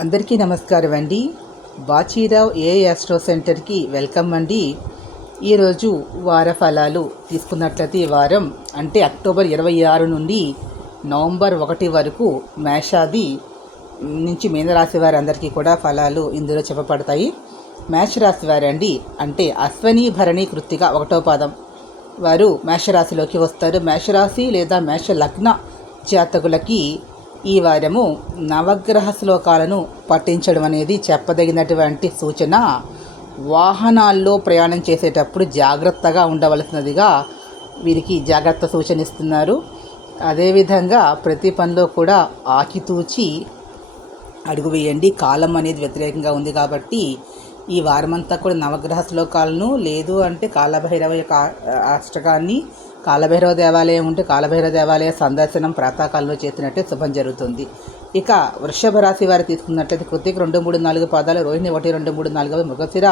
అందరికీ నమస్కారం అండి. బాచీరావు ఏ ఆస్ట్రో సెంటర్కి వెల్కమ్ అండి. ఈరోజు వార ఫలాలు తీసుకున్నట్లయితే ఈ వారం అంటే అక్టోబర్ ఇరవై ఆరు నుండి నవంబర్ ఒకటి వరకు మేషాది నుంచి మీనరాశి వారందరికీ కూడా ఫలాలు ఇందులో చెప్పబడతాయి. మేషరాశి వారండి అంటే అశ్వని భరణి కృత్తిక ఒకటో పాదం వారు మేషరాశిలోకి వస్తారు. మేషరాశి లేదా మేష లగ్న జాతకులకి ఈ వారము నవగ్రహ శ్లోకాలను పఠించడం అనేది చెప్పదగినటువంటి సూచన. వాహనాల్లో ప్రయాణం చేసేటప్పుడు జాగ్రత్తగా ఉండవలసినదిగా వీరికి జాగ్రత్త సూచన ఇస్తున్నారు అదేవిధంగా ప్రతి పనిలో కూడా ఆచితూచి అడుగు వేయండి. కాలం అనేది వ్యతిరేకంగా ఉంది కాబట్టి ఈ వారమంతా కూడా నవగ్రహ శ్లోకాలను లేదు అంటే కాలభైరవ యొక్క అష్టకాన్ని కాలభైరవ దేవాలయం ఉంటే కాలభైరవ దేవాలయ సందర్శనం ప్రాతకాలంలో చేసినట్టే శుభం జరుగుతుంది. ఇక వృషభ రాశి వారు తీసుకున్నట్లయితే కృతిక రెండు మూడు నాలుగు పాదాలు రోహిణి ఒకటి రెండు మూడు నాలుగు మృగశిర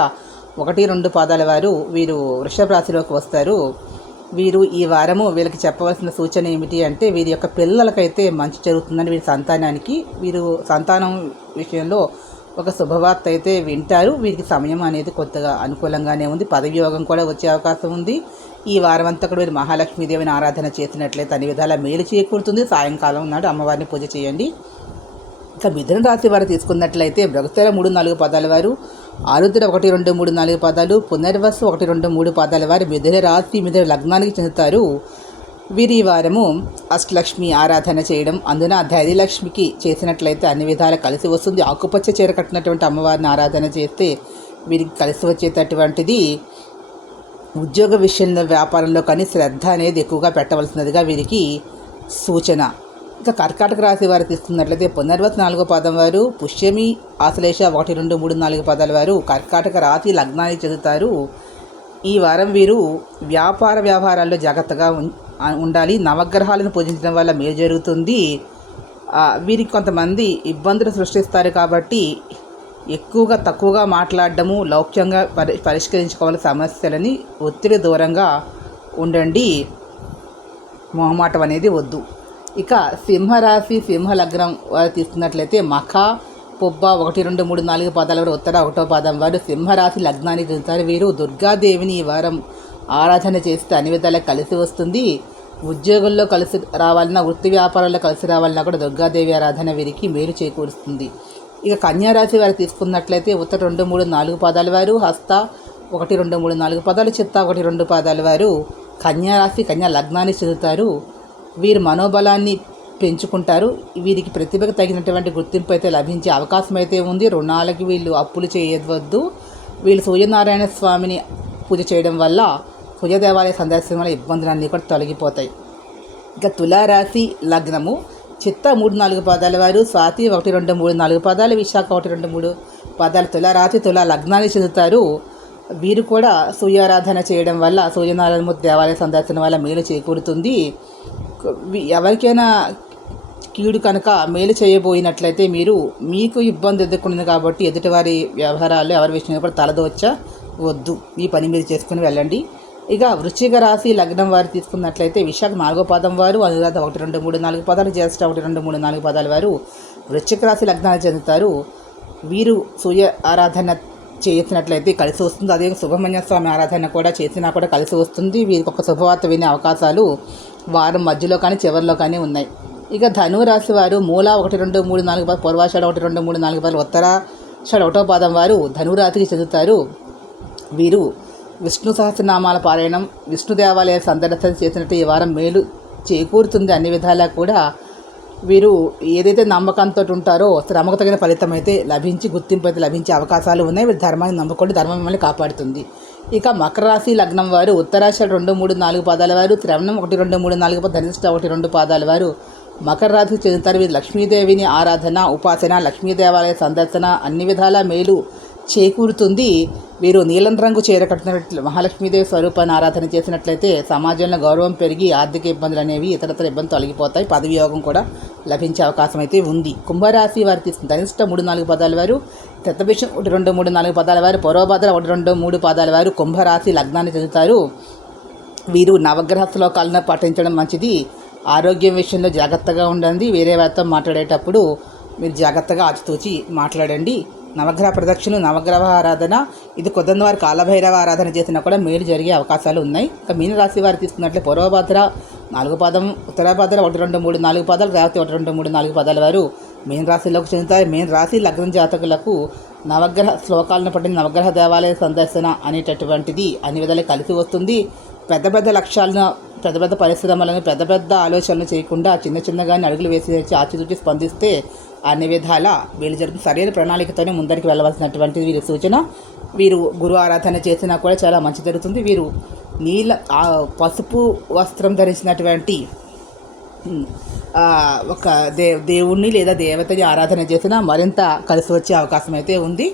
ఒకటి రెండు పాదాల వారు వీరు వృషభ రాశిలోకి వస్తారు. వీరు ఈ వారము వీళ్ళకి చెప్పవలసిన సూచన ఏమిటి అంటే వీరి యొక్క పిల్లలకైతే మంచి జరుగుతుందని వీరి సంతానానికి వీరు సంతానం విషయంలో ఒక శుభవార్త అయితే వింటారు. వీరికి సమయం అనేది కొత్తగా అనుకూలంగానే ఉంది. పదవి యోగం కూడా వచ్చే అవకాశం ఉంది. ఈ వారం అంతా కూడా మీరు మహాలక్ష్మీదేవిని ఆరాధన చేసినట్లయితే అన్ని విధాలా మేలు చేకూరుతుంది. సాయంకాలం నాడు అమ్మవారిని పూజ చేయండి. ఇక మిథున రాశి వారు తీసుకున్నట్లయితే మృగశిర మూడు నాలుగు పదాల వారు ఆరుద్ర ఒకటి రెండు మూడు నాలుగు పదాలు పునర్వసు ఒకటి రెండు మూడు పదాల వారు మిథున రాశి మిథున లగ్నానికి చెందుతారు. వీరి ఈ వారము అష్టలక్ష్మి ఆరాధన చేయడం. అందున ధైర్యలక్ష్మికి చేసినట్లయితే అన్ని విధాలు కలిసి వస్తుంది. ఆకుపచ్చ చీర కట్టినటువంటి అమ్మవారిని ఆరాధన చేస్తే వీరికి కలిసి వచ్చేటటువంటిది ఉద్యోగ విషయంలో వ్యాపారంలో కానీ శ్రద్ధ అనేది ఎక్కువగా పెట్టవలసినదిగా వీరికి సూచన. ఇక కర్కాటక రాశి వారు తీసుకున్నట్లయితే పునర్వత్ నాలుగో పాదం వారు పుష్యమి ఆశ్లేష ఒకటి రెండు మూడు నాలుగు పాదాల వారు కర్కాటక రాతి లగ్నాన్ని చదువుతారు ఈ వారం వీరు వ్యాపార వ్యవహారాల్లో జాగ్రత్తగా ఉం- ఉండాలి. నవగ్రహాలను పూజించడం వల్ల మేలు జరుగుతుంది. వీరికి కొంతమంది ఇబ్బందులు సృష్టిస్తారు కాబట్టి ఎక్కువగా తక్కువగా మాట్లాడడము లౌక్యంగా పరి పరిష్కరించుకోవాల్సిన సమస్యలని ఒత్తిడి దూరంగా ఉండండి. మొహమాటం అనేది వద్దు. ఇక సింహరాశి సింహ లగ్నం వారు తీసుకున్నట్లయితే మఖ పొబ్బ ఒకటి రెండు మూడు నాలుగు పాదాల వారు ఉత్తర ఒకటో పాదం వారు సింహరాశి లగ్నానికి చెందుతారు వీరు దుర్గాదేవిని ఈ వారం ఆరాధన చేస్తే అన్ని విధాలా కలిసి వస్తుంది. ఉద్యోగంలో కలిసి రావాలన్నా వృత్తి వ్యాపారాల్లో కలిసి రావాలన్నా కూడా దుర్గాదేవి ఆరాధన వీరికి మేలు చేకూరుస్తుంది. ఇక కన్యారాశి వారు తీసుకున్నట్లయితే ఉత్తర రెండు మూడు నాలుగు పాదాల వారు హస్త ఒకటి రెండు మూడు నాలుగు పదాలు చిత్త ఒకటి రెండు పాదాల వారు కన్యారాశి కన్యా లగ్నాన్ని చెందుతారు. వీరు మనోబలాన్ని పెంచుకుంటారు. వీరికి ప్రతిభకు తగినటువంటి గుర్తింపు అయితే లభించే అవకాశం అయితే ఉంది. రుణాలకి వీళ్ళు అప్పులు చేయవద్దు. వీళ్ళు సూర్యనారాయణ స్వామిని పూజ చేయడం వల్ల కుజదేవాలయ దేవాలయ వల్ల ఇబ్బందులన్నీ కూడా తొలగిపోతాయి. ఇక తులారాశి లగ్నము చిత్త మూడు నాలుగు పదాల వారు స్వాతి ఒకటి రెండు మూడు నాలుగు పదాలు విశాఖ ఒకటి రెండు మూడు పదాలు తులారాశి తులా లగ్నాన్ని చెందుతారు. వీరు కూడా సూర్యారాధన చేయడం వల్ల సూర్యనారాయణమూర్తి దేవాలయ సందర్శన వల్ల మేలు చేకూరుతుంది. ఎవరికైనా కీడు కనుక మేలు చేయబోయినట్లయితే మీరు మీకు ఇబ్బంది ఎదుర్కొంది కాబట్టి ఎదుటివారి వ్యవహారాలు ఎవరి విషయంలో కూడా తలదోచ వద్దు. ఈ పని మీరు చేసుకుని వెళ్ళండి. ఇక వృశ్చిక రాశి లగ్నం వారు తీసుకున్నట్లయితే విశాఖ నాలుగో పదం వారు అనురాధ ఒకటి రెండు మూడు నాలుగు పదాలు జ్యేష్ఠ ఒకటి రెండు మూడు నాలుగు పదాల వారు వృశ్చిక రాశి లగ్నాలు చెందుతారు. వీరు సూర్య ఆరాధన చేసినట్లయితే కలిసి వస్తుంది. అదే సుబ్రహ్మణ్య స్వామి ఆరాధన కూడా చేసినా కూడా కలిసి వస్తుంది. వీరికి ఒక శుభవార్త వినే అవకాశాలు వారం మధ్యలో కానీ చివరిలో కానీ ఉన్నాయి. ఇక ధను రాశి వారు మూల ఒకటి రెండు మూడు నాలుగు పదాలు పూర్వాషాఢ ఒకటి రెండు మూడు నాలుగు పదాలు ఉత్తరాషాఢ ఒకటో పాదం వారు ధనురాశికి చెందుతారు. వీరు విష్ణు సహస్రనామాల పారాయణం విష్ణు దేవాలయ సందర్శన చేసినట్టు ఈ వారం మేలు చేకూరుతుంది. అన్ని విధాలా కూడా వీరు ఏదైతే నమ్మకంతో ఉంటారో శ్రమకు తగిన ఫలితం అయితే లభించి గుర్తింపు అయితే లభించే అవకాశాలు ఉన్నాయి. వీరు ధర్మాన్ని నమ్ముకోండి ధర్మం మిమ్మల్ని కాపాడుతుంది. ఇక మకర రాశి లగ్నం వారు ఉత్తరాశ రెండు మూడు నాలుగు పాదాల వారు శ్రవణం ఒకటి రెండు మూడు నాలుగు ధనిష్ట ఒకటి రెండు పాదాల వారు మకర రాశికి చెందుతారు. వీరు లక్ష్మీదేవిని ఆరాధన ఉపాసన లక్ష్మీ దేవాలయ సందర్శన అన్ని విధాల మేలు చేకూరుతుంది. వీరు నీలం రంగు చీర కట్టినట్లు మహాలక్ష్మీదేవి స్వరూపాన్ని ఆరాధన చేసినట్లయితే సమాజంలో గౌరవం పెరిగి ఆర్థిక ఇబ్బందులు అనేవి ఇతరతర ఇబ్బందులు తొలగిపోతాయి. పదవి యోగం కూడా లభించే అవకాశం అయితే ఉంది. కుంభరాశి వారికి ధనిష్ట మూడు నాలుగు పదాల వారు తెత్తభిషం ఒకటి రెండు మూడు నాలుగు పదాల వారు పూర్వభద్ర ఒకటి రెండు మూడు పదాల వారు కుంభరాశి లగ్నాన్ని చెందుతారు వీరు నవగ్రహ శ్లోకాలను పాటించడం మంచిది. ఆరోగ్యం విషయంలో జాగ్రత్తగా ఉండండి. వేరే వారితో మాట్లాడేటప్పుడు మీరు జాగ్రత్తగా ఆచితూచి మాట్లాడండి. నవగ్రహ ప్రదక్షిణ నవగ్రహ ఆరాధన ఇది కొద్దంది కాలభైరవ ఆరాధన చేసినా కూడా మేలు జరిగే అవకాశాలు ఉన్నాయి. ఇక మీనరాశి వారు తీసుకున్నట్లే పూర్వభద్ర నాలుగు పాదం ఉత్తరాభద్ర ఒకటి రెండు మూడు నాలుగు పాదాలు రేవతి ఒకటి రెండు మూడు నాలుగు పాదాల వారు మీన రాశిలోకి చెందుతారు. మీన రాశి లగ్నం జాతకులకు నవగ్రహ శ్లోకాలను పట్టిన నవగ్రహ దేవాలయ సందర్శన అనేటటువంటిది అన్ని విధాలు కలిసి వస్తుంది. పెద్ద పెద్ద లక్ష్యాలను పెద్ద పెద్ద పరిశ్రమలను పెద్ద పెద్ద ఆలోచనలు చేయకుండా చిన్న చిన్నగానే అడుగులు వేసి వేసి ఆచితూచి స్పందిస్తే అన్ని విధాల వీళ్ళు జరిగిన సరైన ప్రణాళికతోనే ముందరికి వెళ్ళవలసినటువంటిది వీరి సూచన. వీరు గురు ఆరాధన చేసినా కూడా చాలా మంచి జరుగుతుంది. వీరు నీళ్ళ ఆ పసుపు వస్త్రం ధరించినటువంటి ఒక దే దేవుణ్ణి లేదా దేవతని ఆరాధన చేసినా మరింత కలిసి వచ్చే అవకాశం అయితే ఉంది.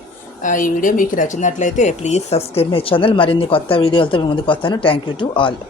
ఈ వీడియో మీకు నచ్చినట్లయితే ప్లీజ్ సబ్స్క్రైబ్ మై ఛానల్. మరిన్ని కొత్త వీడియోలతో మీ ముందుకు వస్తాను. Thank you to all